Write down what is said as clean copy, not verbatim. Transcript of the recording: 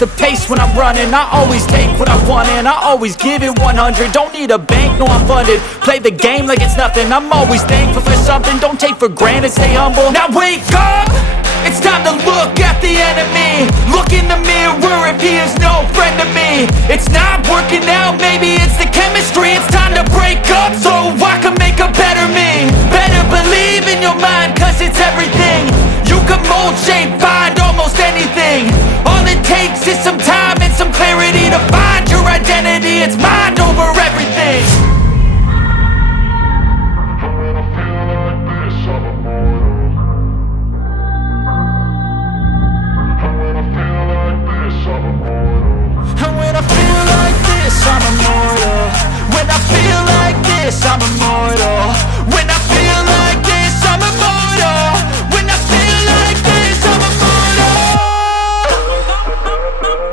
the pace when I'm running. I always take what I want and I always give it 100. Don't need a bank, no I'm funded. Play the game like it's nothing. I'm always thankful for something. Don't take for granted, stay humble. Now wake up! It's time to look at the enemy. Look in the mirror if he is no friend to me. It's not working out, maybe it's the chemistry. It's time to break up so I can make a better me. Better believe in your mind, cause it's everything. You can mold, shape, find almost anything. All it takes is some time and some clarity to find your identity. It's mind over everything. And when I feel like this, I'm immortal. When I feel like this, I'm immortal. When